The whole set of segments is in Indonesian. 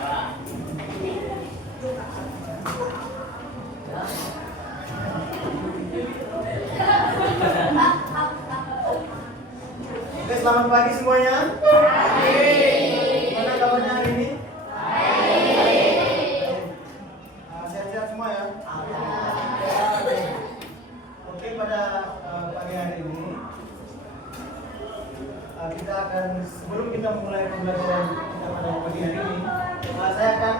Oke, selamat pagi semuanya. Gimana kabarnya hari ini? Sehat-sehat semua ya? Oke, pada pagi hari ini kita akan, sebelum kita memulai pembelajaran kita pada pagi hari ini, saya akan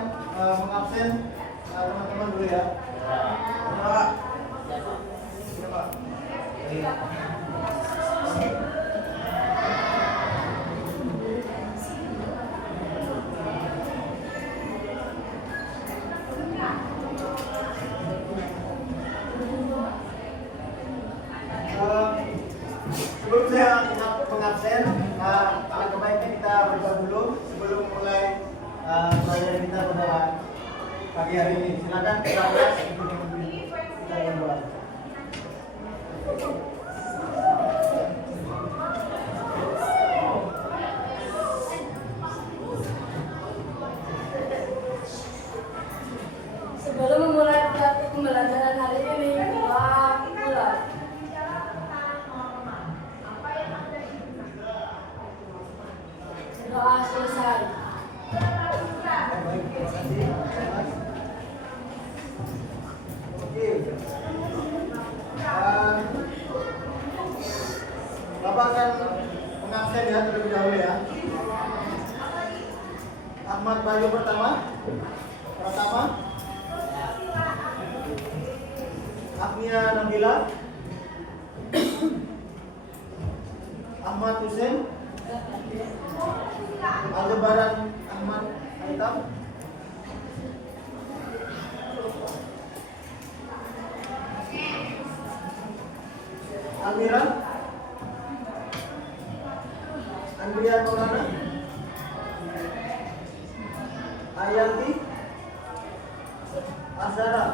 mengabsen teman-teman dulu ya. Pak. Sebelum saya mengabsen, alangkah baiknya kita berdoa dulu sebelum mulai pelajaran kita pada pagi hari ini. Silakan kita berdoa. Sebelum memulai pembelajaran hari ini, mulai. Doa selesai. Baik, terima kasih. Oke. Bapak akan mengabsen ya terlebih dahulu ya. Ahmad Bayu Pratama. Agnia Nabila. Ahmad Hussein. Aldebaran Ahmad Aitam. Almira. Andrea Maulana. Ayanti. Azhara.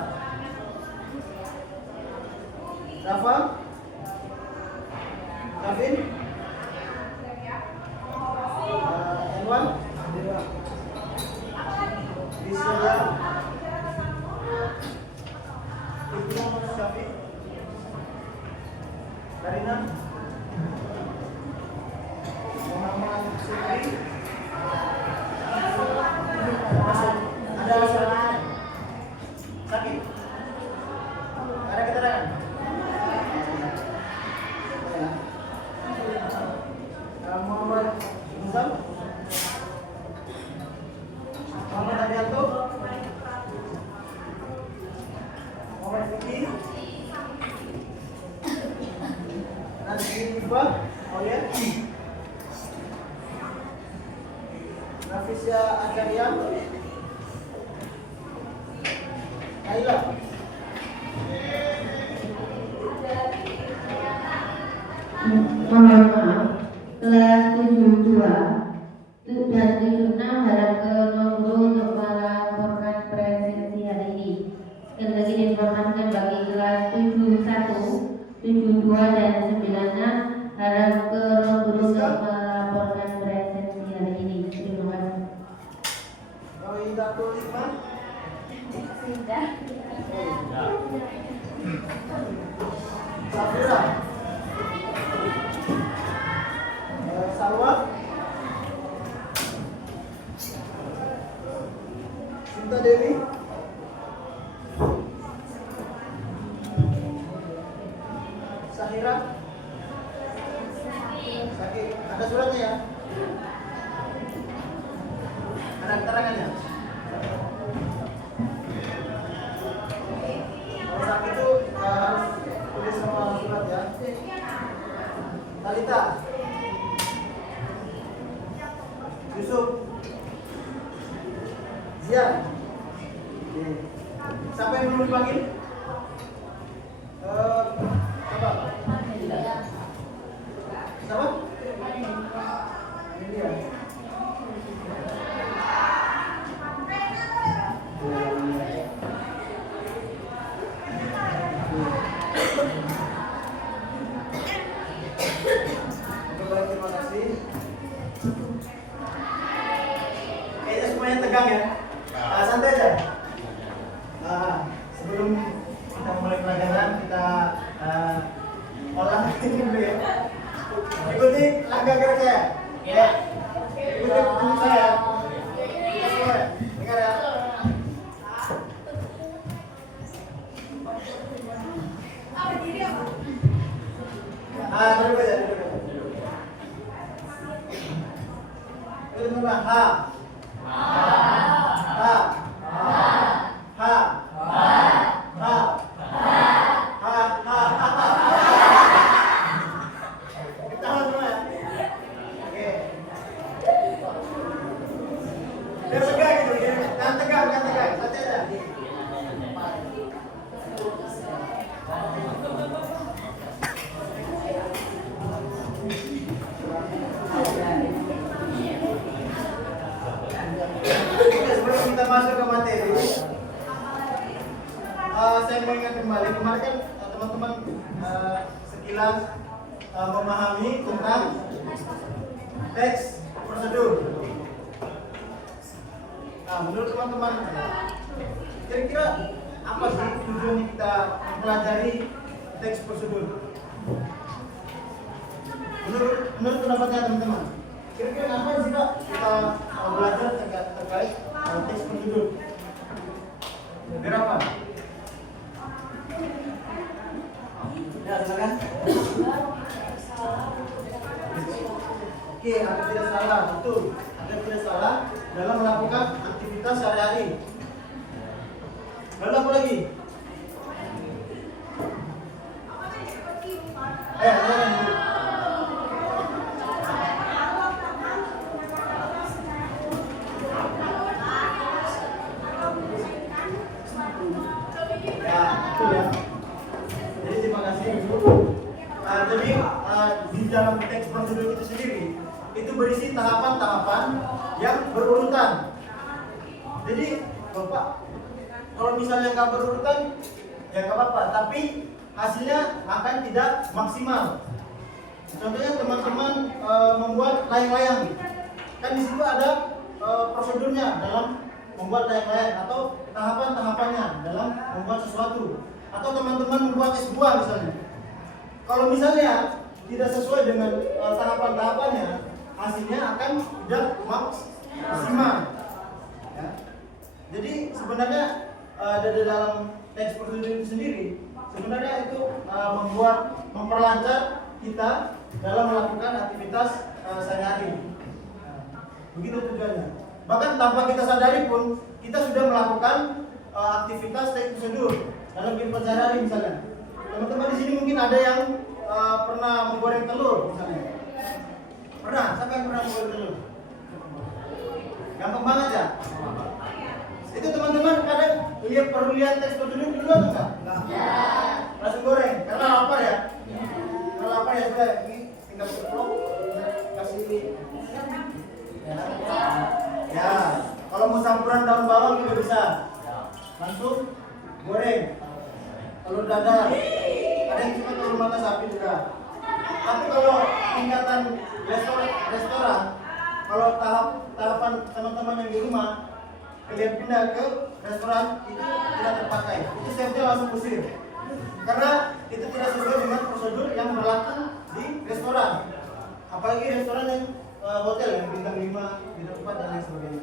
Rafa. Kevin. Enwan. Bismillah. Ibnu Syafi. Karina. Muhammad Sukri. Ada sakit? Ada keterangan? Muhammad Nizam. Muhammad Adianto. Muhammad Fikri. Nazibah. Oh ya. Nafisya Akaria. Naila. Mohon maaf, kelas 72 dan 76 harap ke nomor untuk melaporkan presensi hari ini. Sekali lagi diinformasikan bagi kelas 71, 72 dan 96 harap ke nomor untuk melaporkan presensi hari ini. Terima kasih. Kalau Indatul Iman. Sudah. Safira. Salwa. Sinta Dewi. Sahira. Sakit. Ada suratnya ya? Ada keterangannya? Kalau sakit itu harus tulis sama surat ya. Talita. Yusuf. Zian. Siapa yang belum dipanggil? Siapa? Siapa? Ini dia. Baik, terima kasih. Kayaknya semuanya tegang ya. ya. Santai aja. Sebelum kita mulai pelajaran, kita olah ini dulu ya. Ikuti langkah gerak saya. Ya. Ikuti tunjuk saya. Semua, dengar ya. Duduk aja, duduk. Itu teman ha. Ketawa semua ya? Oke. Biar tegak gitu, jangan tegak, santai aja. Sebelum kita masuk ke materi, saya mau ingat kembali kemarin kan teman-teman sekilas memahami tentang teks prosedur. Nah, menurut teman-teman, kira-kira apa sih tujuan kita mempelajari teks prosedur? Menurut pendapatnya teman-teman, kira-kira apa sih Pak kita belajar terkait teks prosedur? Berapa? Ya, silakan. Oke, agar tidak salah, betul. Agar tidak salah dalam melakukan aktivitas sehari-hari. Lalu apa lagi? Silakan. Jadi terima kasih Ibu. Jadi di dalam teks prosedur itu sendiri itu berisi tahapan-tahapan yang berurutan. Jadi Bapak, kalau misalnya nggak berurutan ya nggak apa-apa, tapi hasilnya akan tidak maksimal. Contohnya teman-teman membuat layang-layang, kan di situ ada prosedurnya dalam membuat layang-layang atau tahapan-tahapannya dalam membuat sesuatu. Atau teman-teman membuat es buah misalnya. Kalau misalnya tidak sesuai dengan tahapan-tahapannya, hasilnya akan tidak maksimal. Ya. Jadi sebenarnya dari dalam teks prosedur itu sendiri, sebenarnya itu memperlancar kita dalam melakukan aktivitas sehari-hari. Begitu tujuannya. Bahkan tanpa kita sadari pun kita sudah melakukan aktivitas teks prosedur dalam kehidupan sehari-hari misalnya. Teman-teman di sini mungkin ada yang pernah menggoreng telur misalnya. Pernah? Siapa yang pernah menggoreng telur? Gampang banget ya? Itu teman-teman kadang perlu lihat teks prosedur dulu atau enggak? Enggak. Langsung goreng karena lapar ya? Kalau lapar ya sudah, ini tinggal ceplok, kasih ya. Kalau mau campuran daun bawang juga bisa. Langsung goreng. Telur dadar. Ada yang cuma telur mata sapi juga. Tapi kalau tingkatan restoran, kalau tahapan teman-teman yang di rumah kalian pindah ke restoran itu tidak terpakai. Itu chefnya langsung usir. Karena itu tidak sesuai dengan prosedur yang berlaku di restoran. Apalagi restoran yang hotel yang bintang 5, bintang 4 dan lain sebagainya.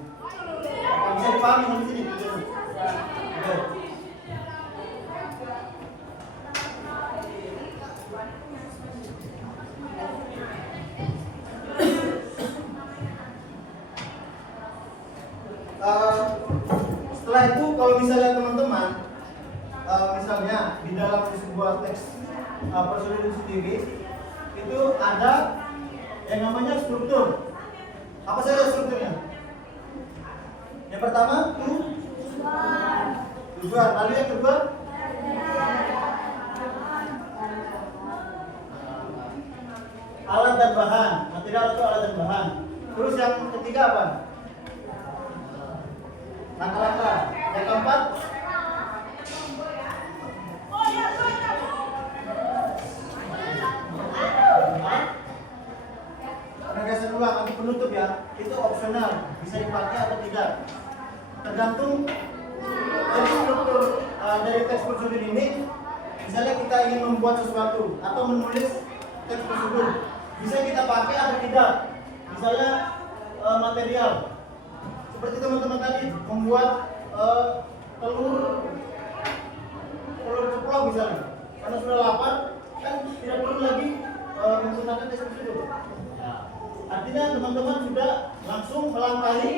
Bisa dipahami di sini. Oke. Setelah itu kalau misalnya teman-teman misalnya di dalam sebuah teks prosedur itu sendiri itu ada yang namanya struktur. Apa saja strukturnya? Yang pertama tujuan. Lalu yang kedua alat dan bahan, material atau alat dan bahan. Terus yang ketiga apa? Langkah-langkah. Yang keempat penegasan ulang atau penutup ya. Itu opsional, bisa dipakai atau tidak. tergantung dari struktur dari teks prosedur ini. Misalnya kita ingin membuat sesuatu atau menulis teks prosedur, bisa kita pakai atau tidak. Misalnya material, seperti teman-teman tadi membuat telur ceplok misalnya, karena sudah lapar kan tidak perlu lagi menggunakan teks prosedur. Artinya teman-teman sudah langsung melangkahi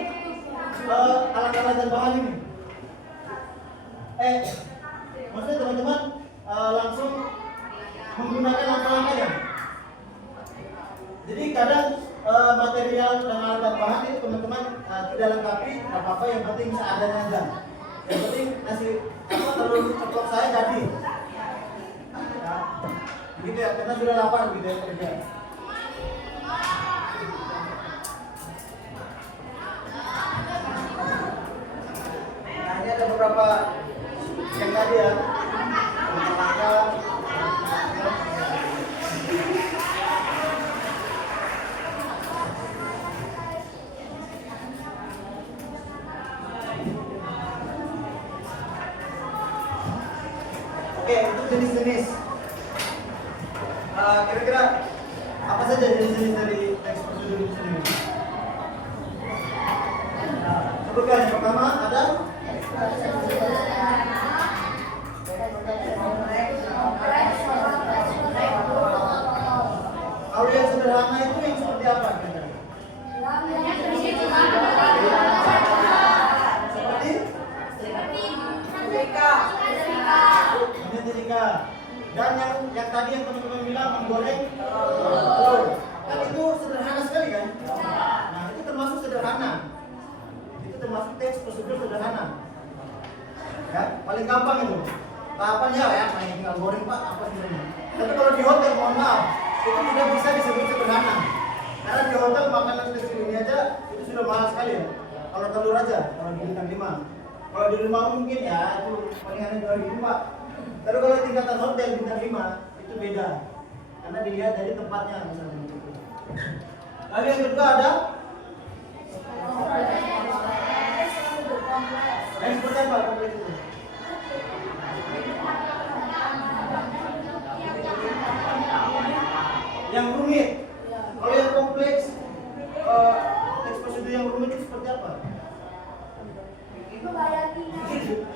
alat-alat dan bahan ini. Maksudnya teman-teman langsung menggunakan langkah-langkahnya. Jadi kadang material dan alat dan bahan itu teman-teman tidak lengkapi, nggak apa-apa, yang penting seadanya aja. Yang penting nasi telur ceplok saya jadi. Ya, begitu ya, karena sudah lapar gitu ya kerja. Nah, ini ada beberapa yang tadi ya. Oke, untuk jenis-jenis. Kira-kira apa saja jenis-jenis dari teks prosedur itu sendiri? Sebutkan yang pertama ada kalau yang sederhana itu yang seperti apa? Seperti dan yang tadi yang teman-teman bilang menggoreng telur, kan itu sederhana sekali kan? Nah itu termasuk sederhana, itu termasuk teks prosedur sederhana. Ya, paling gampang itu. Tahapannya ya, main tinggal goreng pak, apa sebenarnya? Tapi kalau di hotel mohon maaf, itu tidak bisa disebut sederhana. Karena di hotel makanan kecil ini aja itu sudah mahal sekali ya. Kalau telur aja, kalau di bintang 5. Kalau di rumah mungkin ya itu paling hanya 2.000 pak. Tapi kalau tingkatan hotel bintang 5 itu beda. Karena dilihat dari tempatnya misalnya. Lalu yang kedua ada yang seperti apa kompleks itu? Yang rumit. Kalau yang kompleks, teks prosedur yang rumit itu seperti apa?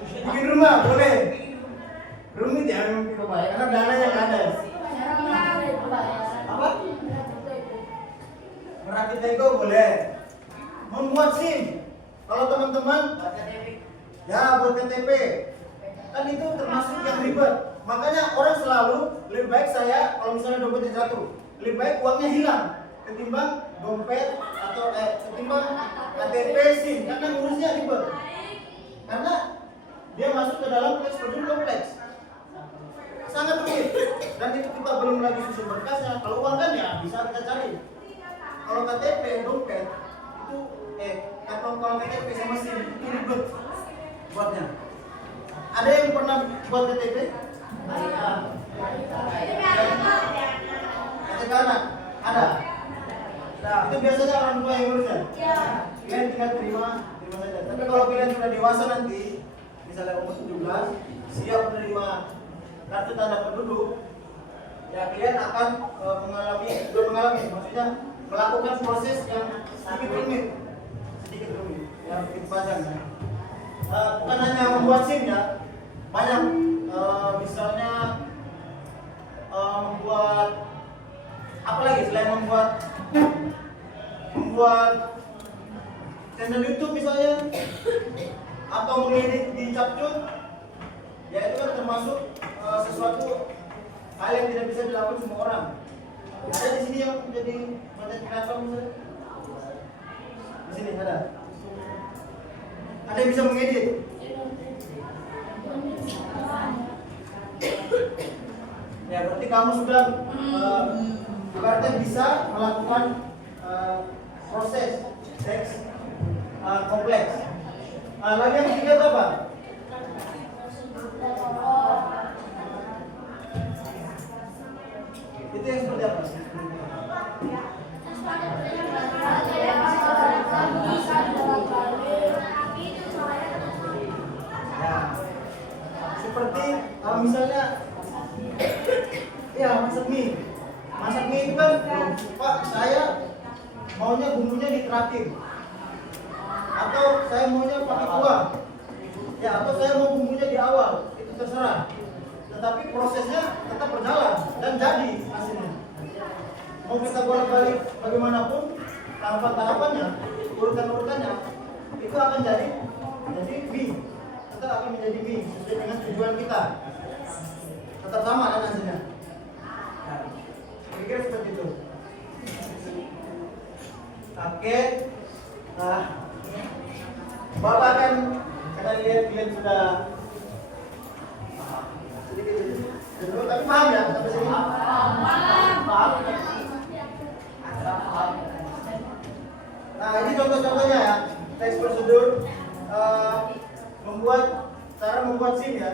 Bikin rumah boleh. Rumit ya memang rumah ya, karena dananya nggak ada. Apa? Merakit Lego boleh. Membuat SIM. Kalau teman-teman ya buat KTP, kan itu termasuk yang ribet. Makanya orang selalu lebih baik saya kalau misalnya dompetnya jatuh, lebih baik uangnya hilang ketimbang dompet atau ketimbang KTP SIM, karena ngurusnya ribet. Karena dia masuk ke dalam teks prosedur kompleks, sangat rumit. Dan itu kita belum lagi susun berkasnya. Kalau uang kan ya bisa kita cari. Kalau KTP dompet itu kalau KTP sama SIM itu ribet buatnya. Ada yang pernah buat KTP? KTP anak? Ada? Nah, itu biasanya orang tua yang ngurusnya? Kalian tinggal terima saja. Tapi kalau kalian sudah dewasa nanti, misalnya umur 17, siap menerima kartu tanda penduduk, ya kalian akan maksudnya melakukan proses yang sedikit rumit, yang sedikit panjang. Bukan hanya membuat SIM ya, banyak misalnya membuat apa lagi selain membuat channel YouTube misalnya, atau mengedit di Capcut, ya itu kan termasuk sesuatu hal yang tidak bisa dilakukan semua orang. Ada di sini yang menjadi konten kreator misalnya, di sini ada yang bisa mengedit. Ya berarti kamu sudah ibaratnya bisa melakukan proses teks kompleks. Lalu yang ketiga itu apa? Itu yang seperti apa? misalnya ya masak mie. Masak mie itu kan, Pak, saya maunya bumbunya diteratir. Atau saya maunya pakai kuah. Ya, atau saya mau bumbunya di awal. Itu terserah. Tetapi prosesnya tetap berjalan dan jadi hasilnya. Mau kita bolak-balik bagaimanapun, tahapan-tahapannya, urutan-urutannya, itu akan jadi mie. Tetap akan menjadi mie sesuai dengan tujuan kita. Tetap sama kan hasilnya. Kira-kira seperti itu. Oke. Nah, Bapak kan karena lihat sudah sedikit, tapi paham ya sampai sini? Paham. Nah, ini contoh-contohnya ya, teks prosedur cara membuat SIM ya.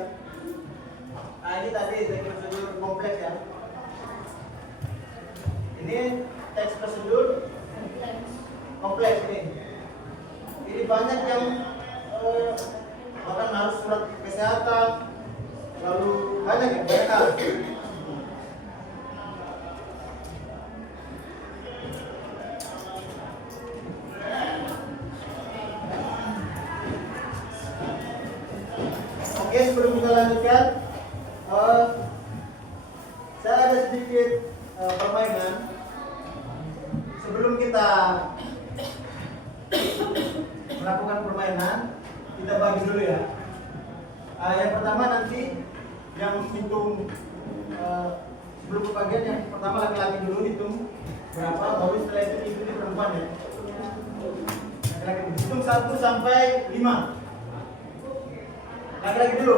Nah, ini tadi teks prosedur kompleks ya. Ini teks prosedur kompleks ini. Ini banyak yang bahkan harus surat kesehatan, lalu banyak ya, banyak hal. Oke, sebelum kita lanjutkan, saya ada sedikit permainan. Sebelum kita melakukan permainan, kita bagi dulu ya. Yang pertama nanti yang hitung sebelum pembagian, yang pertama laki-laki dulu hitung berapa, baru setelah itu diikuti perempuan ya. Laki-laki hitung 1 sampai 5. Laki-laki dulu.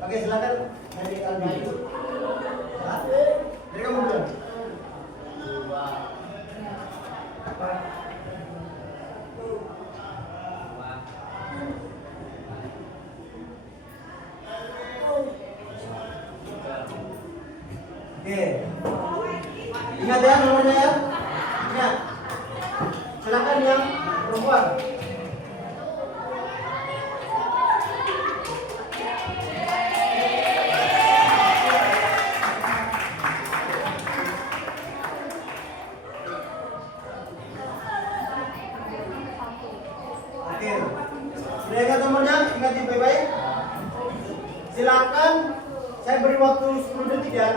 Oke, silakan dari Albi. Dari kamu dulu. Oke. Ingat ya nomornya ya. Ingat. Silakan yang perempuan. Oke. Sudah ingat nomornya? Ingat baik-baik. Silakan, saya beri waktu 10 detik ya.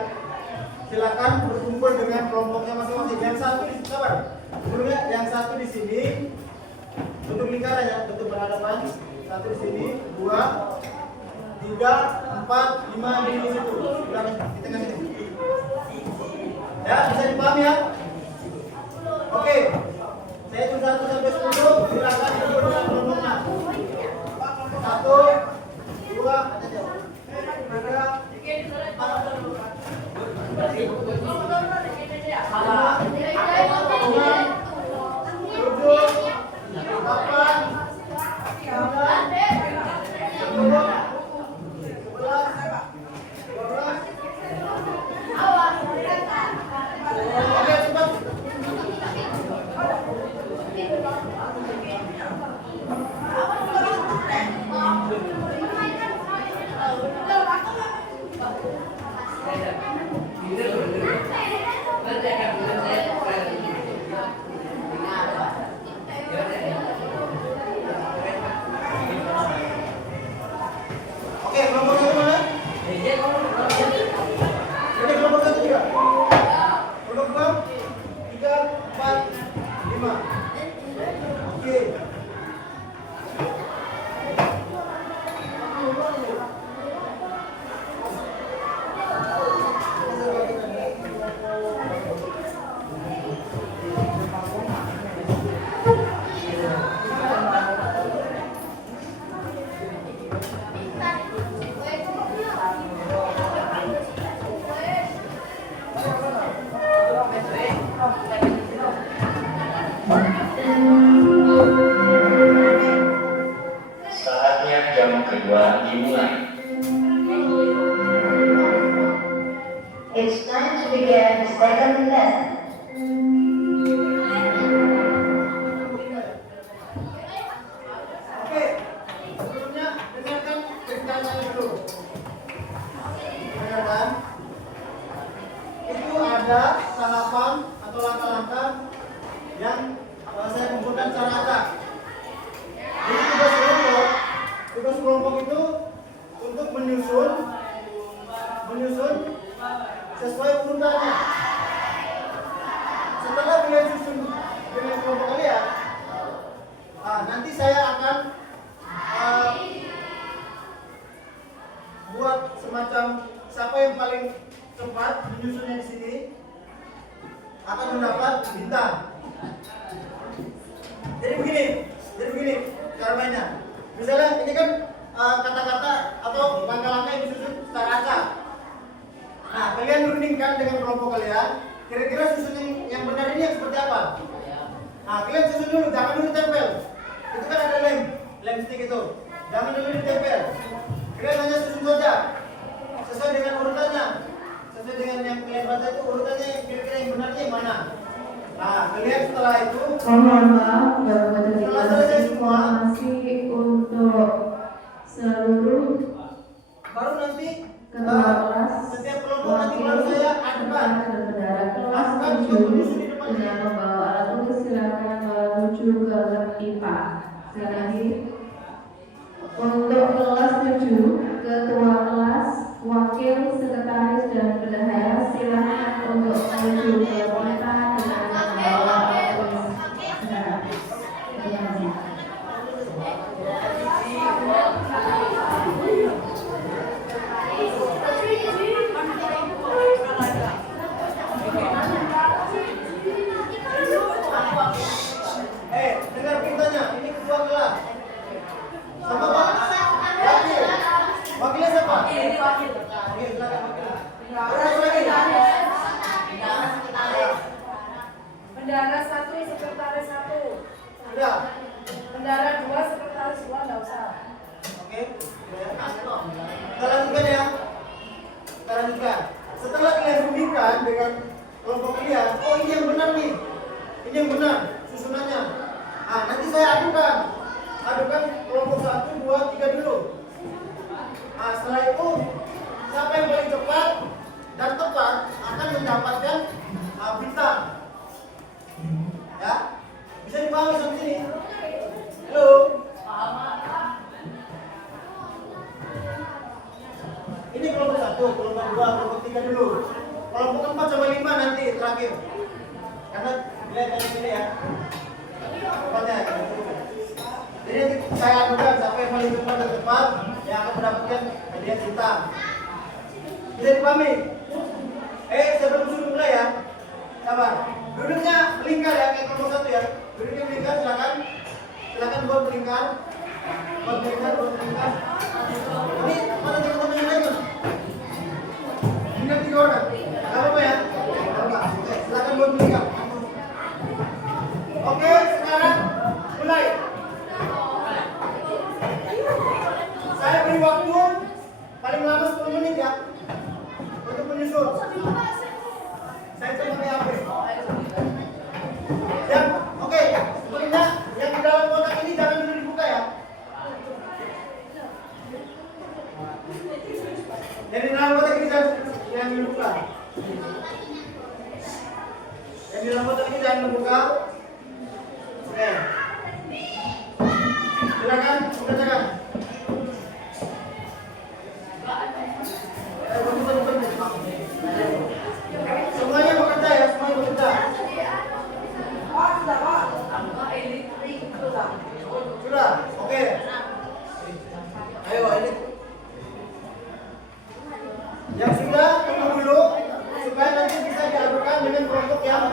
Silakan berkumpul dengan kelompoknya masing-masing. Yang satu di sini, sabar. Sebelumnya yang satu di sini bentuk lingkaran ya, bentuk berhadapan. Satu di sini, 2, 3, 4, 5 di situ. Silakan di tengah sini. Ya, bisa dipahami ya? Oke. Saya hitung 1 sampai 10. Silakan kumpul dengan kelompoknya. 1, 2, 3, 4, Oke, kelompok satu mana? Jadi kelompok satu juga. Kelompok 2, 3, 4, 5. Oke. Saatnya jam kedua dimulai. It's time to begin the second lesson. Oke. Sebelumnya dengarkan cerita nanti saya akan buat semacam siapa yang paling cepat menyusunnya di sini akan mendapat bintang. Jadi begini cara mainnya. Misalnya ini kan kata-kata atau langkah-langkah yang disusun secara acak. Nah, kalian rundingkan dengan kelompok kalian. Kira-kira susun yang benar ini yang seperti apa? Nah, kalian susun dulu, jangan dulu tempel. Itu kan ada lem stick itu. Jangan dulu ditempel. Kalian hanya susun saja sesuai dengan urutannya. Sesuai dengan yang kalian baca itu urutannya kira-kira yang benarnya yang mana. Nah, kalian setelah itu Mohon maaf, Bapak setelah selesai semua, masih untuk seluruh baru nanti ketua kelas, setiap kelompok nanti baru saya adukan. saudara kelas Adukan 7 juga menyusun di depannya. dengan membawa alat tulis silakan menuju ke lab IPA. Sekali lagi, untuk kelas 7, ketua kelas, wakil, sekretaris dan bendahara silakan untuk menuju ke IPA dengan membawa alat tulis saudara. Terima kasih. Dengar perintahnya, ini ketua kelas. Sama Pak? Wakil. Wakilnya siapa? Ini wakil. Oke, silakan wakil. Terus lagi. Bendara 1, sekretaris 1. Sudah. Bendara 2, sekretaris 2 enggak usah. Oke. Kita lanjutkan ya. Kita lanjutkan. Setelah kalian rundingkan dengan kelompok kalian, oh ini yang benar nih. Ini yang benar susunannya. Nah, nanti saya adukan kelompok 1, 2, 3 dulu. Nah, setelah itu siapa yang paling cepat dan tepat akan mendapatkan bintang. Ya, bisa dipahami sampai sini? Halo. Ini kelompok 1, kelompok 2, kelompok 3 dulu. Kelompok 4 sama 5 nanti terakhir. Karena lihat ini ya. Tempatnya. Jadi nanti saya adukan siapa yang paling cepat dan tepat yang akan mendapatkan hadiah bintang. Bisa dipahami? Sebelum suruh mulai ya. Sabar. Duduknya melingkar ya kayak kelompok 1 ya. Duduknya melingkar, silakan buat melingkar. Buat melingkar. Ini mana teman-teman yang lain? Tinggal 3 orang. Gak apa-apa ya? Gak apa-apa. Oke, silakan buat melingkar. Oke, sekarang mulai. Saya beri waktu paling lama 10 menit ya untuk menyusun. Saya cuma pakai HP. Oke, sebelumnya yang di dalam kotak ini jangan dulu dibuka ya. Yang di dalam kotak ini jangan dibuka. Yang di dalam kotak ini jangan dibuka. Oke. Silakan bacakan. Semuanya bekerja ya, semuanya bekerja. Sudah, oke. Ayo ini. Yang sudah tunggu dulu supaya nanti bisa diadukan dengan kelompok yang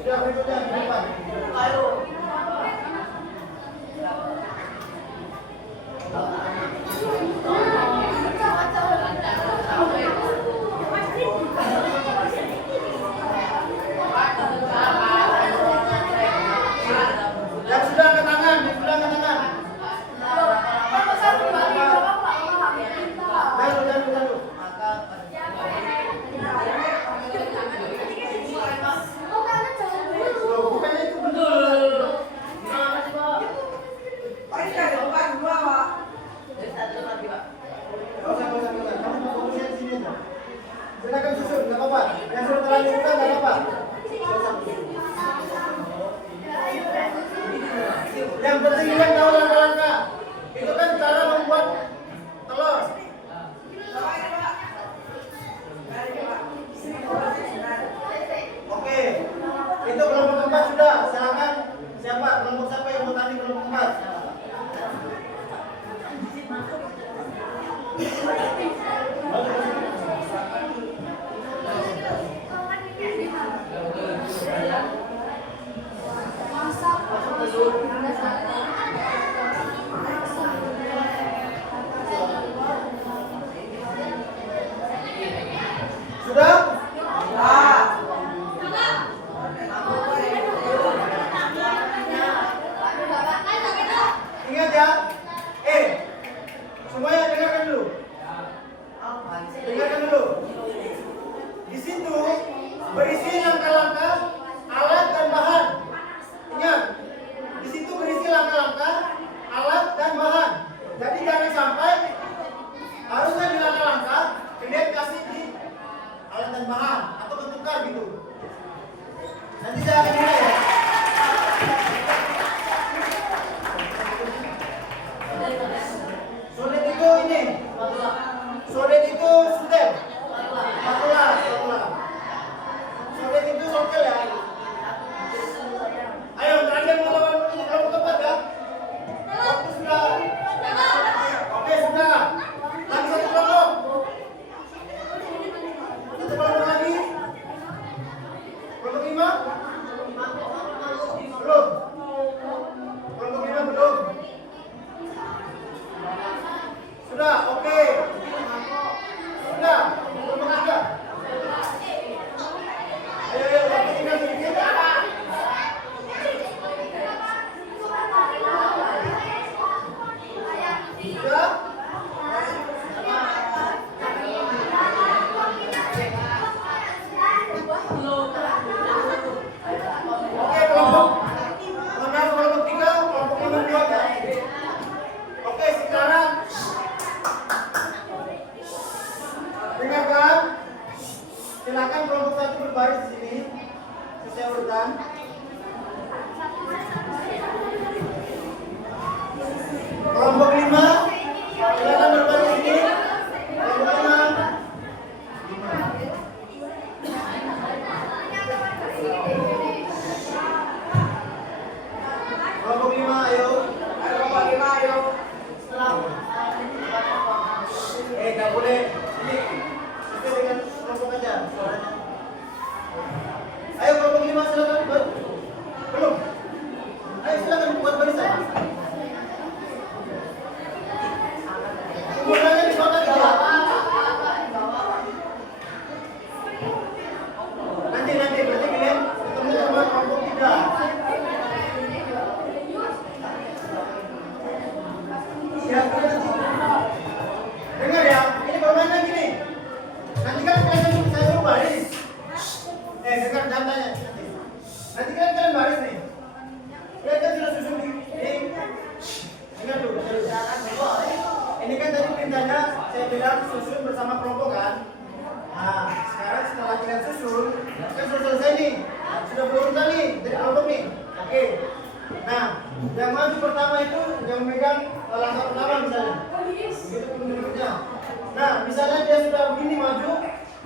sudah berikutnya di depan. Ayo. Yang sudah angkat tangan, yang sudah angkat tangan. Lalu. Bukannya itu betul. Gak usah. Kamu fokusnya di sini aja. Silakan susun, nggak apa-apa. Yang sudah terlanjur buka nggak apa-apa. Yang penting kalian tahu langkah-langkah. Itu kan cara membuat telur. Oke, itu kelompok 4 sudah. Silakan siapa kelompok siapa yang mau tadi kelompok 4? Sudah? Ingat ya. Semuanya dengarkan dulu. Dengarkan dulu. Di situ berisi langkah-langkah, alat dan bahan. Ingat, di situ berisi langkah-langkah, alat dan bahan. Jadi jangan sampai harusnya di langkah-langkah, kemudian kasih di alat dan bahan atau bertukar gitu. Nanti saya akan mulai ya. Sodet itu ini. Sodet itu sudah. Spatula. Sodet itu sokel ya. Ayo terakhir melawan kelompok keempat ya. Waktu sudah. Oke sudah. Lagi satu kelompok. Satu kelompok lagi. Kelompok 5. Belum. Kelompok 5 belum. Sudah, oke. Sudah, kelompok 3. Ayo, kelompok 3 sedikit. Sudah. Oke, kelompok. Mana kelompok 3, kelompok 5 buat ya. Oke, sekarang dengarkan. Silakan kelompok 1 berbaris di sini sesuai urutan. Kelompok 5 silakan berbaris di sini. Kelompok 5. Kelompok 5 ayo. Kelompok 5 ayo. Nggak boleh. Ini sesuai dengan kelompok aja suaranya. Ayo kelompok 5 silakan buat. Belum. Ayo silakan buat barisan. Umurnya di bawah aja. Nanti berarti kalian ketemu sama kelompok 3. Siapa nanti? Dengar ya, ini permainan gini. Nanti kan kalian saya suruh baris. Dengar jantannya. Nanti kan kalian baris nih. Ya kan sudah susun di. Dengar dulu. Ini kan tadi perintahnya saya bilang susun bersama kelompok kan. Nah, sekarang setelah kalian susun, kan sudah selesai nih. Sudah berurutan nih dari kelompok nih. Oke. Nah, yang maju pertama itu yang megang langkah pertama misalnya. Begitu pun berikutnya. Nah, misalnya dia sudah begini maju,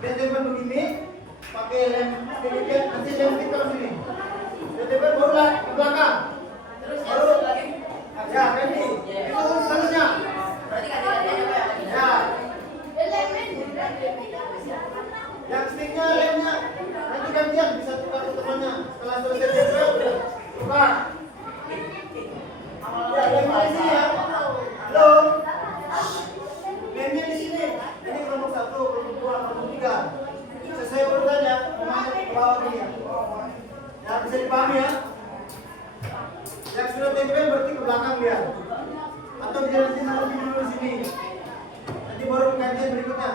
dia tembak begini, pakai lem sedikit, nanti lem stick terus ini. Dia tembak barulah ke belakang. Baru ya, ready. Itu seterusnya. Ya. Yang sticknya, lemnya, nanti gantian bisa tukar ke temannya. Setelah selesai tembak, tukar. Ya, lemnya di sini ya. Halo. Lemnya di sini. Ini kelompok 1, kelompok 2, kelompok 3. Sesuai urutannya, pemain ke bawah ini ya. Ya, bisa dipahami ya. Yang sudah tempel berarti ke belakang dia. Atau dia nanti lebih dulu di sini. Nanti baru gantian berikutnya.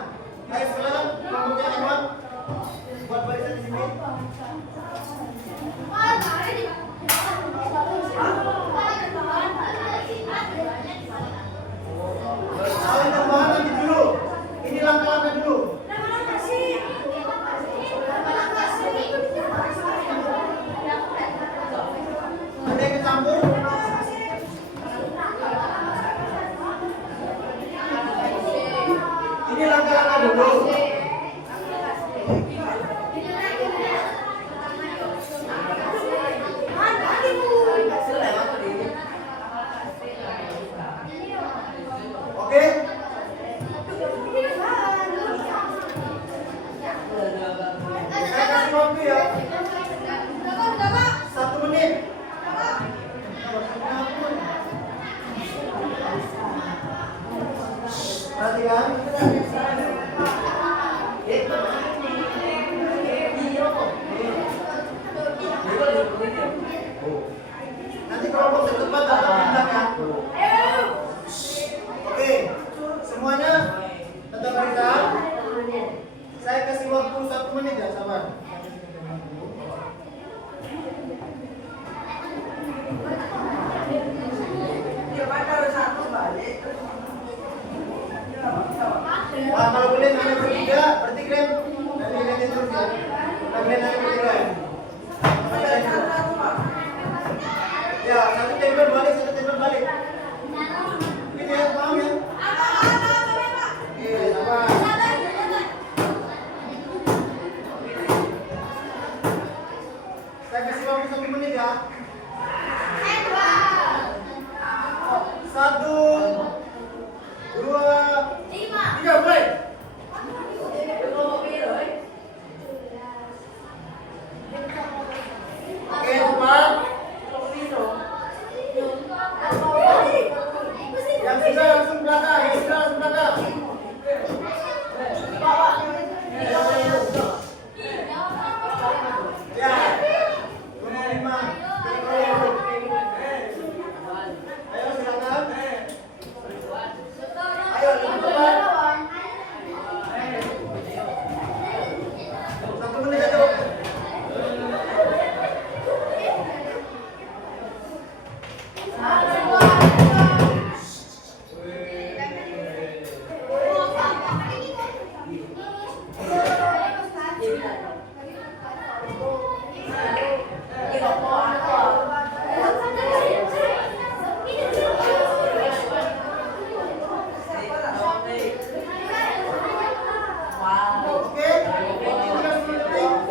Ayo sekarang kelompoknya Iwan buat barisan di sini. Alat tambahan nanti dulu. Ini langkah-langkah dulu. Ada yang kecampur? Ini langkah-langkah dulu. Perhatikan. Nanti kelompok terdepan dapat bintang ya. Oke, semuanya tetap barisan. Saya kasih waktu 1 menit ya, sabar. Kalau boleh ada bertiga, berarti kalian nanti terus ya. Kalian ada bertiga ya. Ya, satu tempel balik, satu tempel balik. Ini ya, paham ya? Oke, sabar. Saya kasih waktu 1 menit ya. 1, 2, 3, mulai. Oke, 4. Yang sudah langsung belakang, yang sudah langsung belakang. Ya, 5. Ayo silakan. Ayo lebih cepat. 1 menit aja. Oke, tinggal 10 detik. 1,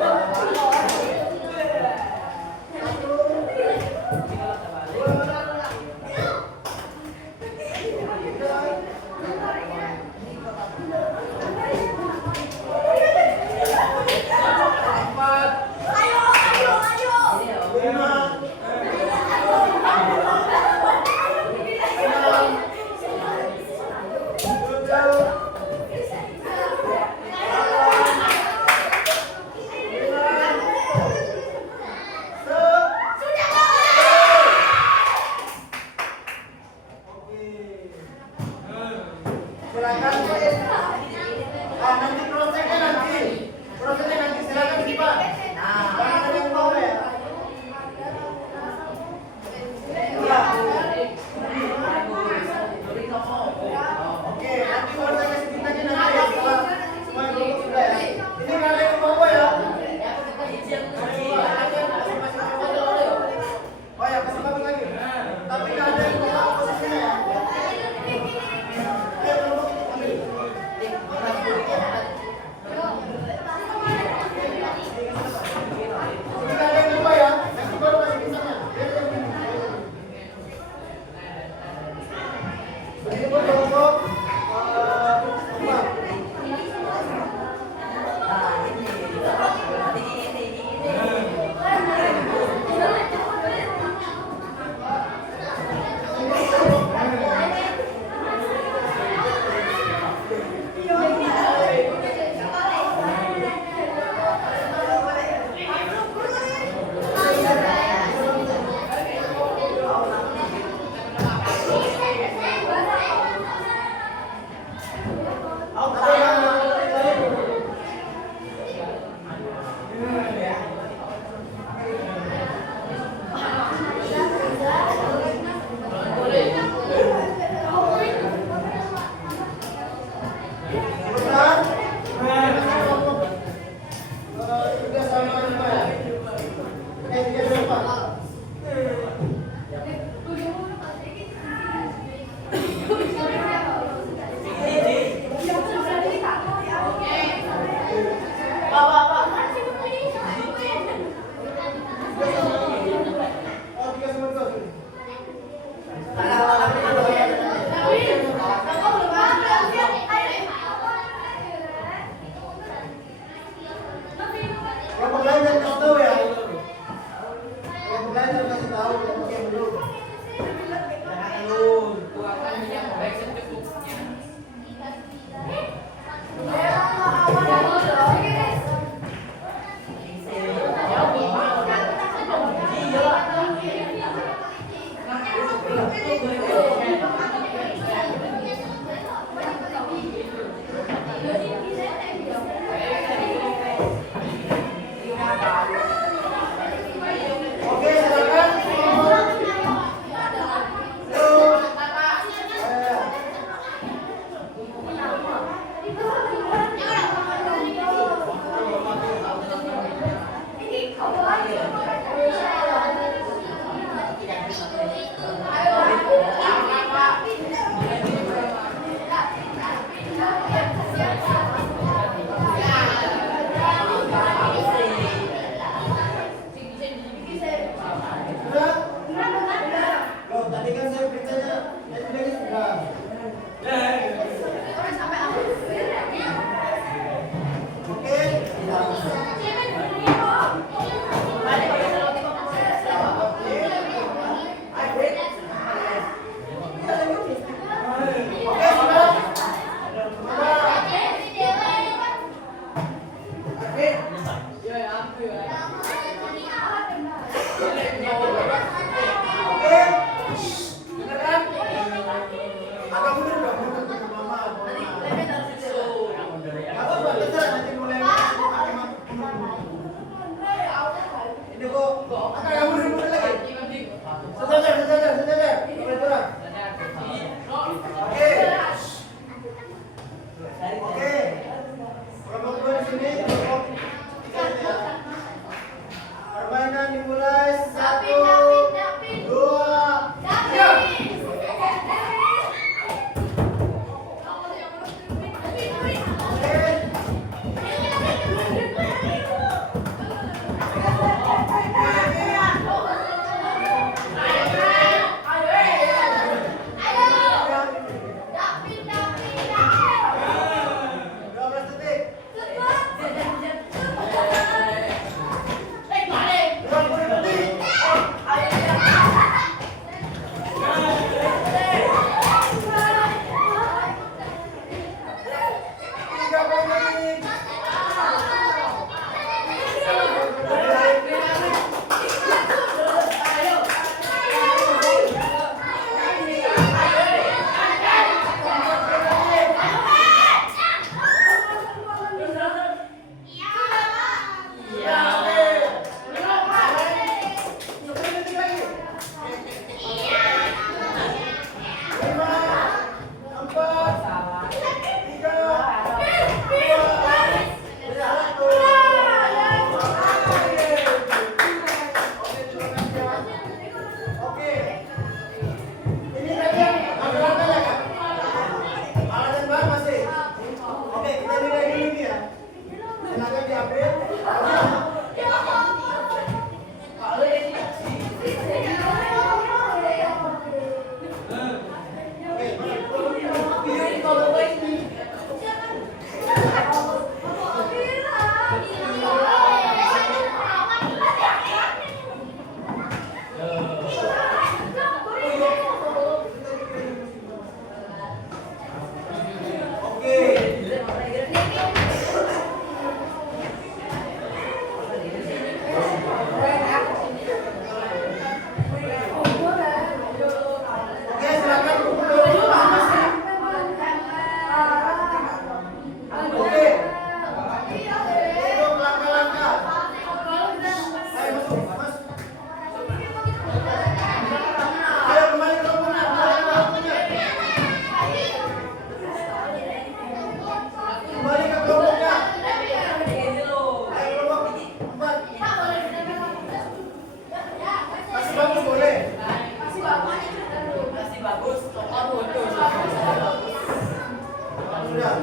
Sudah.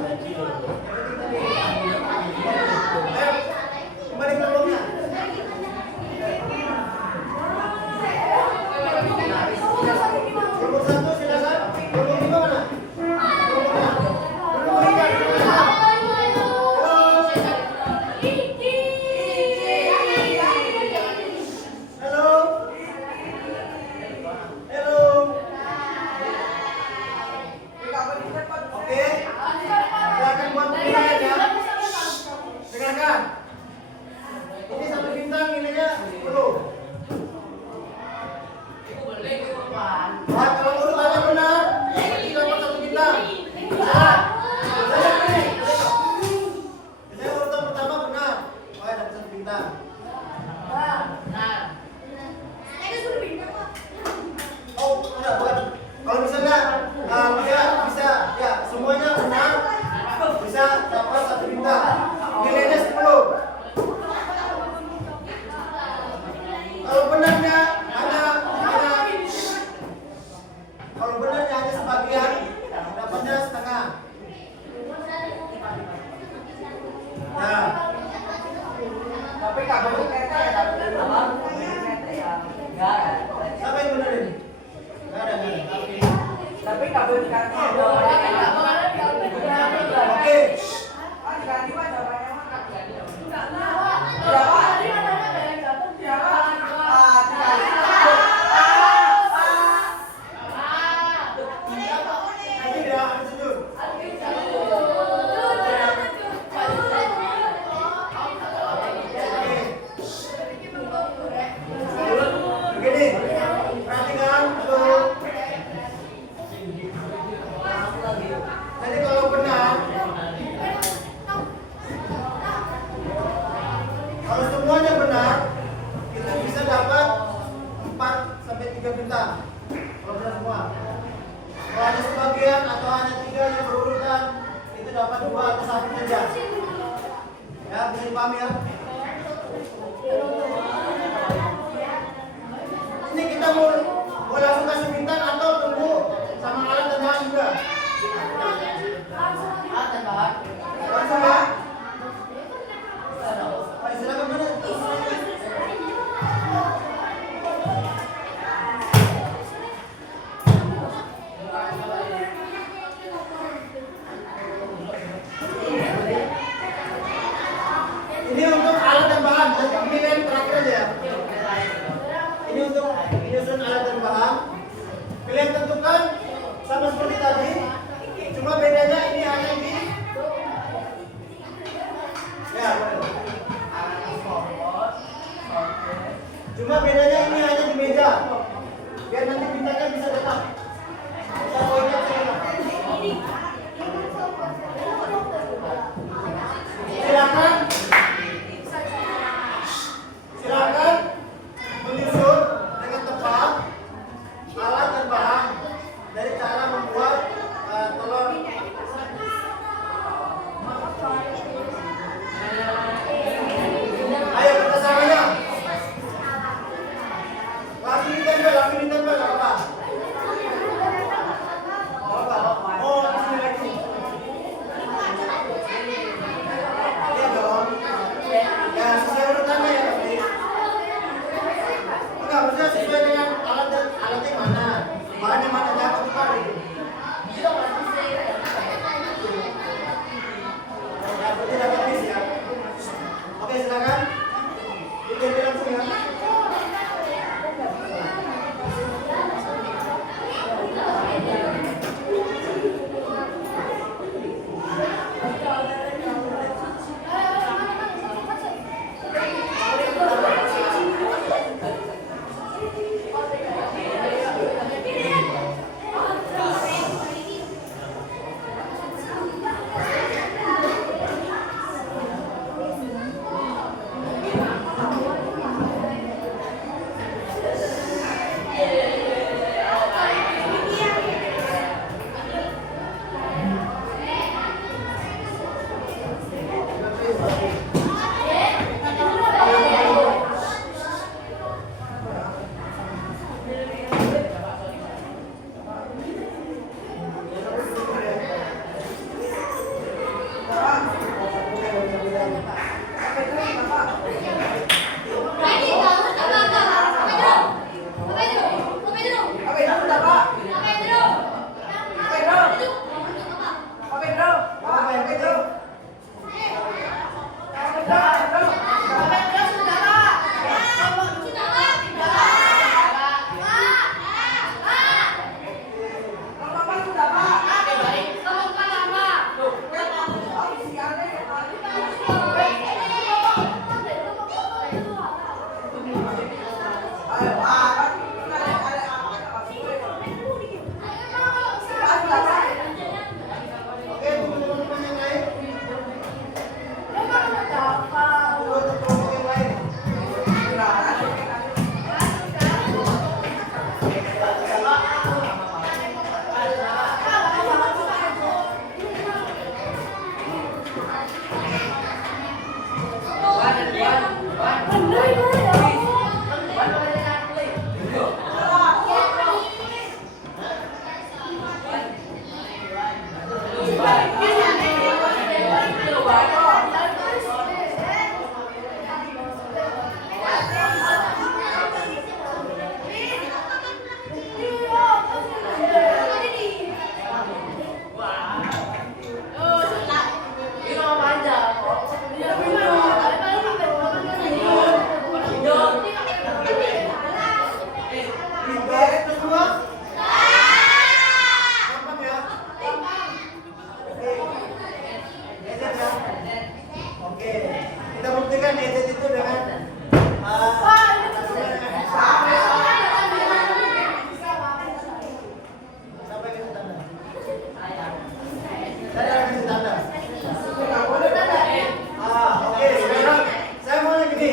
Ayo, kembali ke kelompoknya. Kelompok 1 silakan. Kelompok 5 mana? Kelompoknya. Kelompok 3 silakan. Halo. Halo. Oke. Silakan buat penilaian ya. Dengarkan. Ini 1 bintang nilainya 10. Nah, kalau urutannya benar, berarti dapat 1 bintang. Salah. Saya pilih. Saya urutan pertama benar. Oh, dapat 1 bintang. Oh, udah bukan. Kalau misalnya dia bisa ya semuanya benar, bisa dapat 1 bintang. Nilainya 10. Kalau benarnya hanya sebagian, dapatnya setengah. Ya. Tapi kabel kereta ya apa? Enggak. Siapa yang benar ini? Nggak ada. Tapi kabel kereta ada. Oke. Ah, diganti Pak jawabannya. Ini dia ada sujud. Begini, perhatikan dulu. Jadi kalau benar, kalau semuanya benar, kita bisa dapat 4 sampai 3 bintang. Kalau benar semua. Kalau hanya sebagian atau hanya 3 yang berurutan, itu dapat 2 atau 1 saja. Ya, bisa dipahami ya. Ini kita mau langsung kasih bintang atau tunggu sama alat dan bahan juga. Langsung ya. Ayo, silakan mana? Ini untuk alat dan bahan, penilaian terakhir aja. Ini untuk menyusun alat dan bahan. Kalian tentukan sama seperti tadi, cuma bedanya ini hanya di ya. Cuma bedanya ini hanya di meja. Biar nanti bintangnya bisa tetap. Bisa poinnya bisa tetap. Silakan menyusun dengan tepat alat dan bahan dari cara membuat telur. Ayo kita samanya. Langsung ditempel, nggak apa-apa. Oh, di sini lagi. Iya dong. Ya, sesuai urutannya ya. Enggak, maksudnya sesuai dengan alatnya mana. Bahannya mana, jangan tukar gitu. Oke, kita buktikan edit itu dengan siapa yang kasih tanda? Saya yang kasih tanda. Oke, sekarang saya mau gini.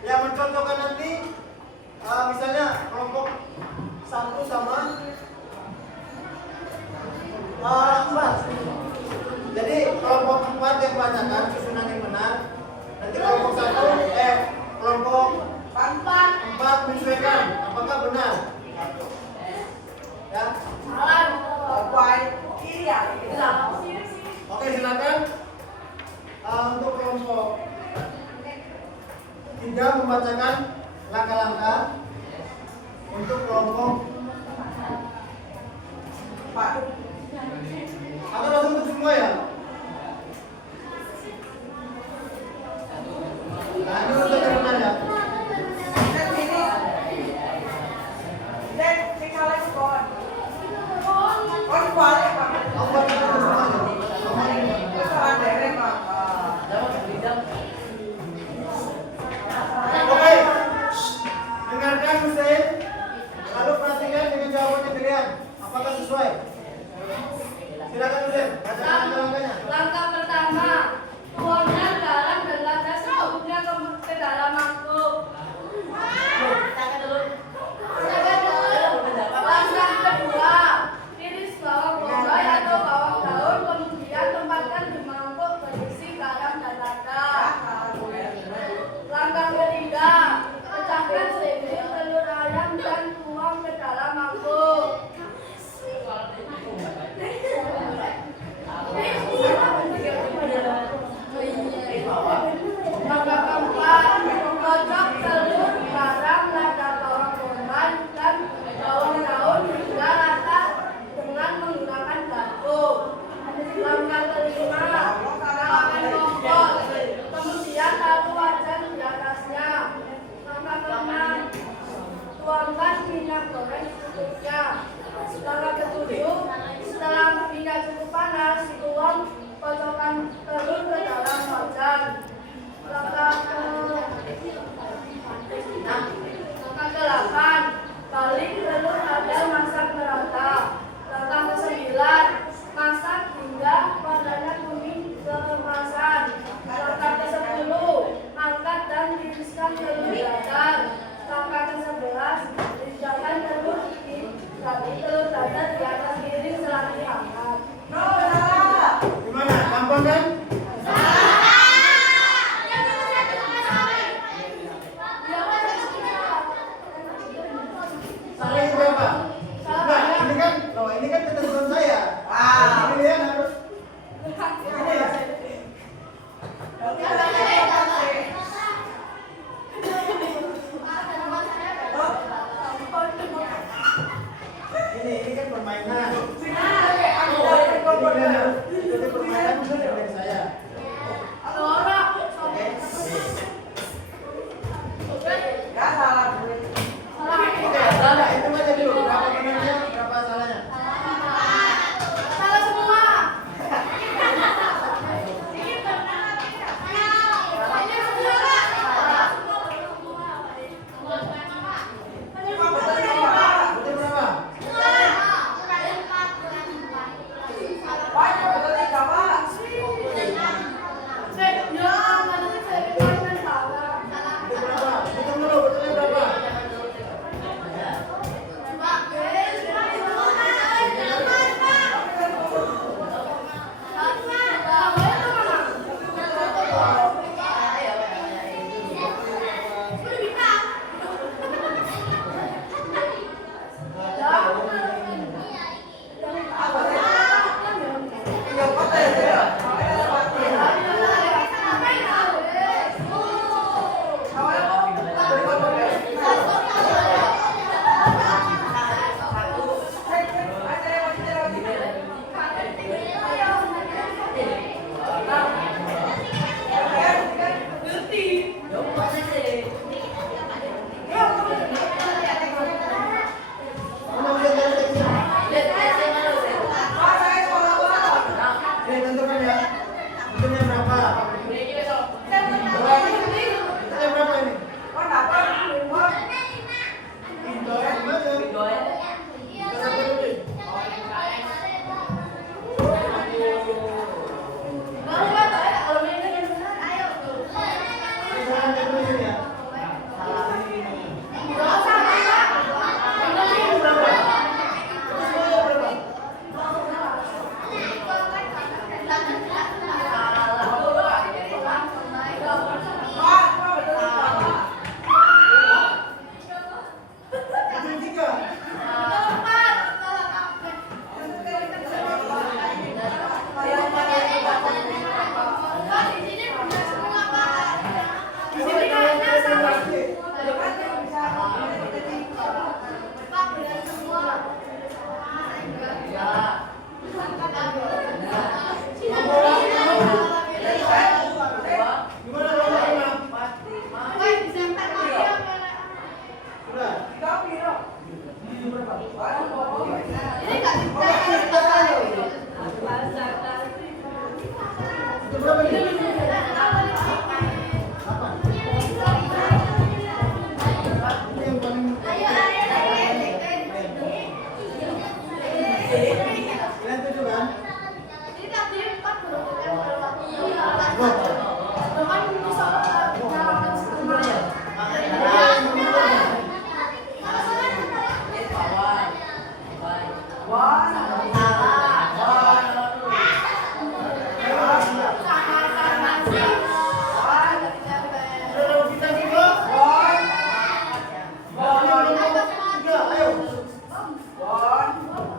Yang mencontohkan nanti, misalnya kelompok 1 sama 4. Jadi kelompok 4 yang bacakan susunan yang benar. Nanti kelompok 4 menyesuaikan apakah benar. Ya. Oke, silakan. Untuk kelompok 3 membacakan langkah-langkah. Untuk kelompok 4 atau langsung untuk semua ya? Nah, ini untuk yang benar ya? Oke, dengarkan Hussein, lalu perhatikan dengan jawabannya kalian, apakah sesuai? Silakan Hussein, bacakan langkah-langkahnya. Langkah pertama, tuangkan garam dan lada secukupnya ke dalam mangkuk. Langkah kedua, iris bawang bombay atau bawang daun, kemudian tempatkan di mangkuk berisi garam dan lada. Langkah ketiga, pecahkan seledri telur ayam dan tuang ke dalam mangkuk. Langkah keempat, kocok telur, garam, lada, bawang bombay dan bawang daun hingga rata dengan menggunakan garpu. Langkah kelima, nyalakan kompor, kemudian taruh wajan di atasnya. Langkah keenam, tuangkan minyak goreng secukupnya. Langkah ketujuh, setelah minyak cukup panas, tuang kocokan telur ke dalam wajan. Langkah ke-8, balik telur agar masak merata. Langkah ke-9, masak hingga warnanya kuning keemasan. Langkah ke-10, angkat dan tiriskan telur dadar. Langkah ke-11, hidangkan telur dadar di atas piring setelah diangkat. Gimana? Gampang kan? Salah yang berapa? Nah, ini kan ketentuan saya. Pilihan harus ini ya. Ini kan permainan. Ini permainan dari saya. Oke, salah itu aja dulu. Berapa benarnya, berapa salahnya? Salah semua. Betul berapa? Ini nggak bisa. Itu berapa nih? Ini yang paling kalian tujuh kan? Ini tadi 4 berurutan berlaku. Wah. Bahkan bisa nyalakan setengah. Saudara kita juga. Tiga, ayo.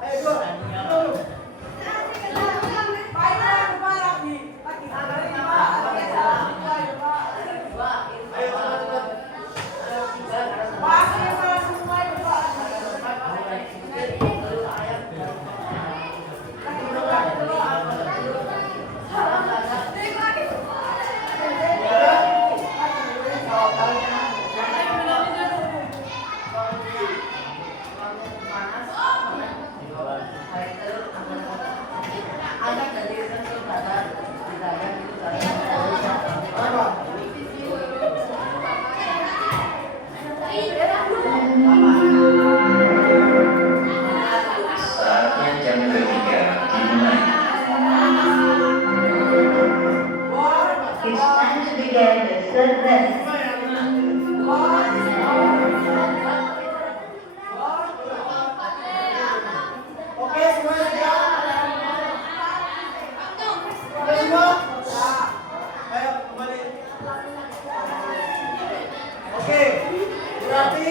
Ayo dua. Dulu. Ayo cepat-cepat. Saatnya jam ketiga dimulai. It's time to begin the third lesson. Oke, semuanya siap? Oke semua? Ayo kembali. Oke, berarti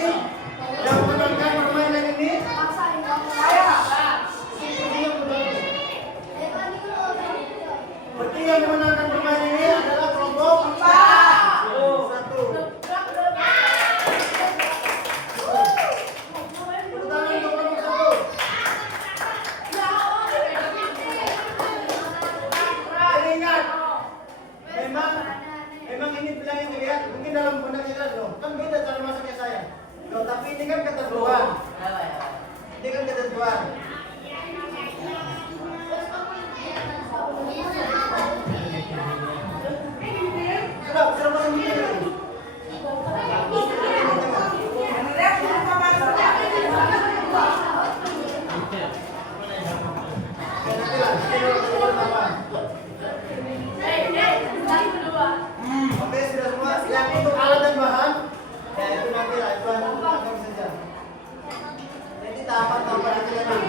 yang memenangkan permainan ini berarti yang memenangkan permainan ini adalah kelompok 1. Tepuk tangan untuk kelompok 1. Jadi ingat, memang ini bilang yang dilihat mungkin dalam benaknya kan loh, kan beda cara masaknya saya. Loh, tapi ini kan ketentuan. Ini kan ketentuan. Sudah pasang begini lagi. Oke, sudah semua. Yang untuk alat dan bahan, ya itu nanti lah, itu anggap saja. Jadi tahapan-tahapan itu memang.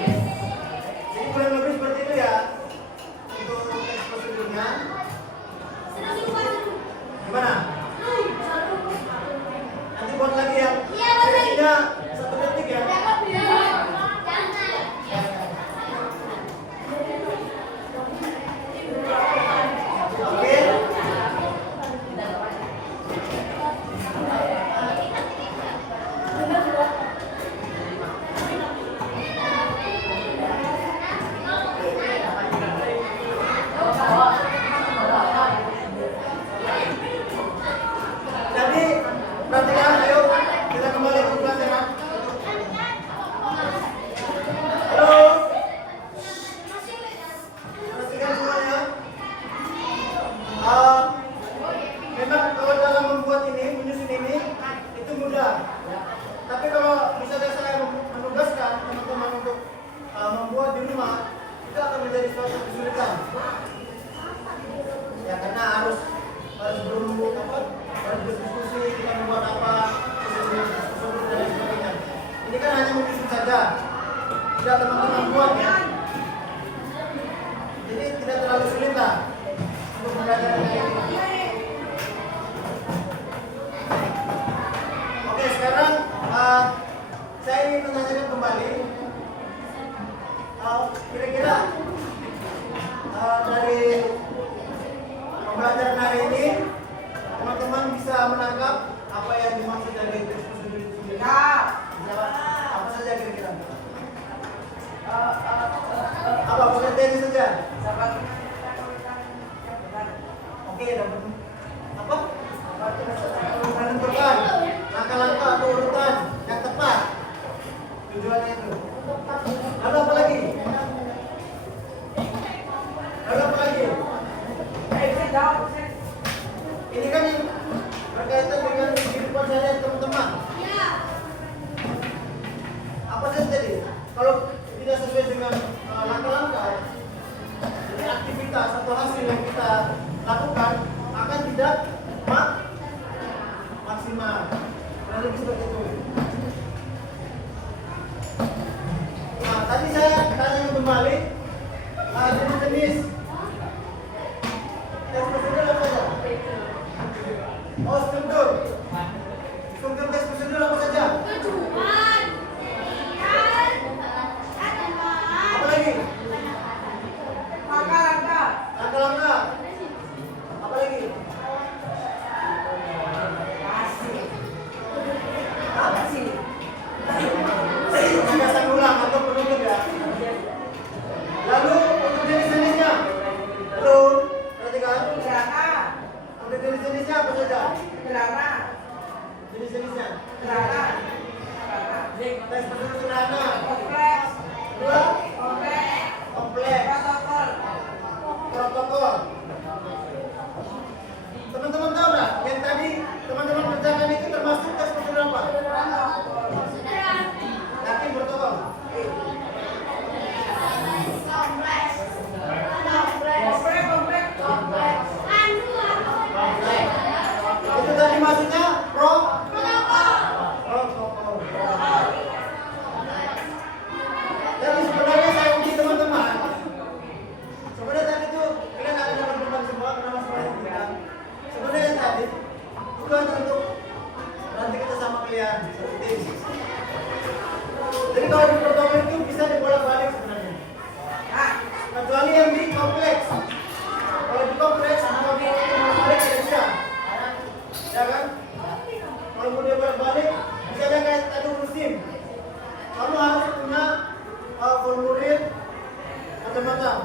Jadi kurang lebih seperti itu ya. Untuk teks prosedurnya. Gimana? Nanti buat lagi ya. Durasinya 1 detik ya. Oke. Jadi perhatikan, ayo kita kembali ke pelajaran. Halo. Perhatikan semuanya. Memang kalau dalam membuat ini, menyusun ini, itu mudah. Tapi kalau misalnya saya menugaskan teman-teman untuk membuat di rumah, itu akan menjadi suatu kesulitan. Ya karena harus berdiskusi, kita membuat apa, susun dan lain sebagainya. Ini kan hanya menyusun saja, tidak teman-teman buat ya. Jadi tidak terlalu sulit lah untuk belajar kayak ini. Oke, sekarang saya ingin menanyakan kembali, kira-kira dari pembelajaran hari ini teman-teman bisa menangkap apa yang dimaksud dari teks prosedur itu sendiri? Apa saja kira-kira? Apa pengertiannya saja? Oke, dapat apa? Menentukan langkah-langkah atau urutan yang tepat. Tujuannya itu. Lalu apa lagi? Lalu apa lagi? Ini kan yang berkaitan dengan kehidupan sehari teman-teman. Apa saja tadi? Kalau tidak sesuai dengan langkah-langkah, jadi aktivitas atau hasil yang kita lakukan akan tidak maksimal. Kurang lebih seperti itu. Nah, tadi saya tanya kembali jenis-jenis tes prosedur apa saja? Oh, struktur. Struktur tes prosedur apa saja? Apa lagi? Langkah-langkah. Apa lagi? Penegasan ulang atau penutup ya. Lalu untuk jenis-jenisnya. Lalu perhatikan. Untuk jenis-jenisnya apa saja? Jenis-jenisnya. Tes prosedur sederhana. Kedua, kompleks. Protokol. Teman-teman tahu nggak? Yang tadi teman-teman kerjakan itu termasuk tes prosedur apa? Yakin protokol? Itu tadi maksudnya protokol. Jadi sebenarnya saya uji teman-teman. Sebenarnya tadi itu kita nggak ada teman-teman semua karena masalah yang kita. Sebenarnya tadi itu hanya untuk nanti kita sama kalian seperti ini. Jadi kalau di protokol itu bisa dibolak-balik sebenarnya. Kecuali yang di kompleks. Kalau di kompleks, kalau di bolak-balik tidak bisa. Ya kan? Kalau mau dia bolak-balik, misalnya kayak tadi urusin, kamu harus punya formulir macam-macam.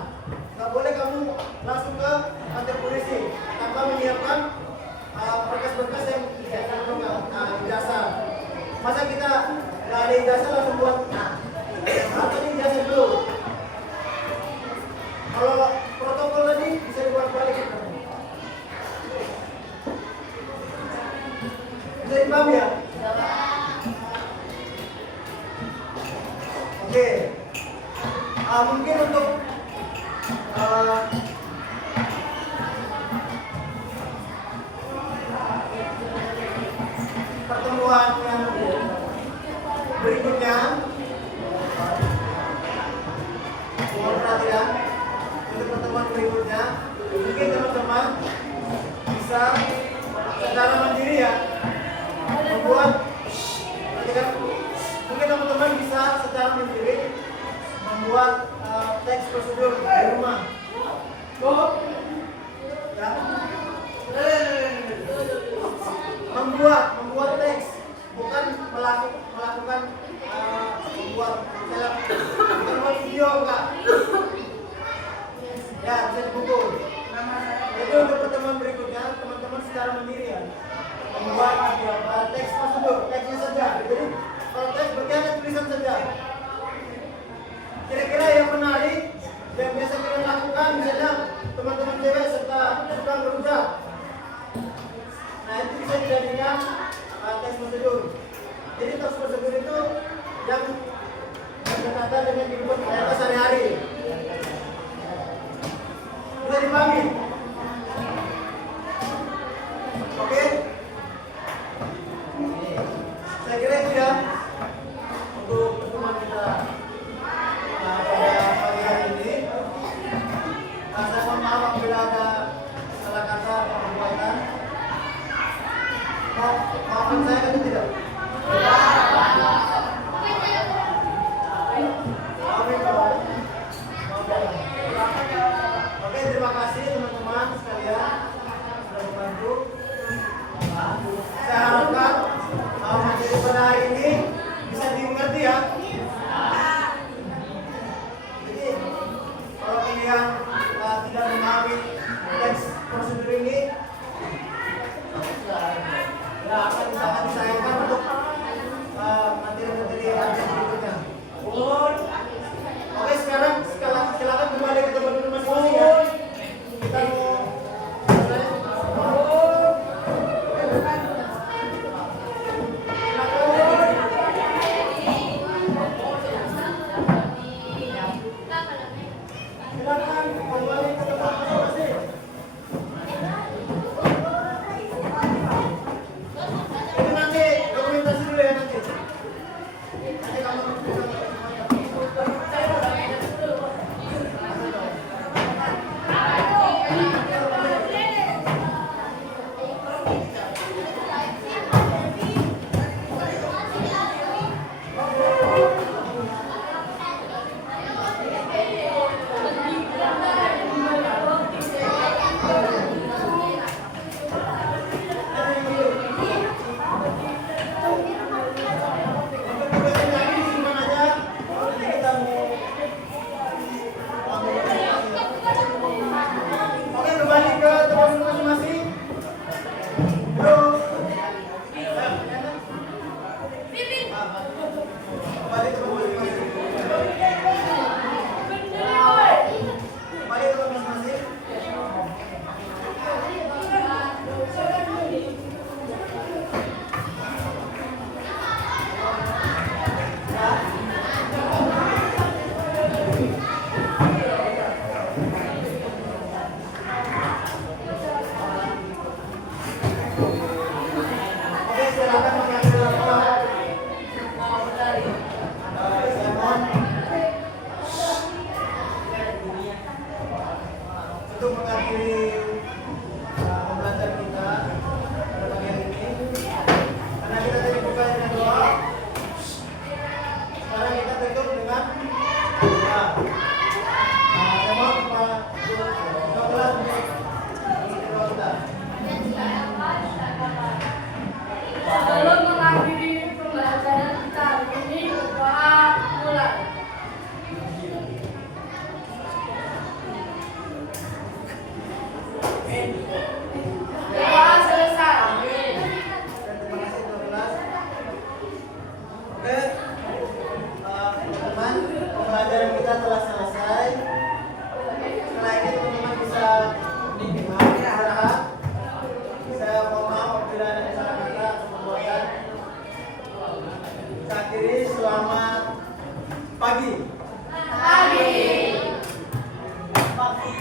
Nggak boleh kamu langsung ke kantor polisi tanpa menyiapkan berkas-berkas yang ijazah. Masa kita nggak ada ijazah langsung buat apa nih ijazah dulu. Kalau protokol tadi bisa dibuat balik. Bisa dipahami ya? Oke. Mungkin untuk pertemuan yang berikutnya, mohon perhatian untuk pertemuan berikutnya, mungkin teman-teman bisa secara mandiri ya membuat, perhatikan, mungkin teman-teman bisa secara mandiri membuat teks prosedur di rumah. Ya. Membuat teks, bukan melakukan membuat video enggak. Ya, bisa dibuku. Jadi untuk pertemuan berikutnya, teman-teman secara mandiri ya membuat teks prosedur, teksnya saja. Jadi kalau teks berarti hanya tulisan saja. Kira-kira yang menarik yang biasa kita lakukan, misalnya teman-teman cewek serta suka berucap. Nah, itu bisa dijadikan tes prosedur. Jadi tes prosedur itu yang berkaitan dengan kehidupan kita sehari-hari. Bisa dipahami? Oke? Saya kira itu ya untuk pertemuan kita pada pagi hari ini. Saya mohon maaf apabila ada salah kata atau perbuatan. Maafkan saya kan tidak? Oke, terima kasih teman-teman. ya. Nah, saya mau ke kelas untuk kita. Sebelum mengakhiri pembelajaran kita hari ini, berdoa mulai. Doa selesai. Terima kasih kelas. Oke, teman-teman, pembelajaran kita telah selesai. Setelah ini teman-teman bisa istirahat. Saya mohon maaf apabila ada salah kata atau pembuatan. Saya akhiri, selamat pagi. Pagi. Pagi.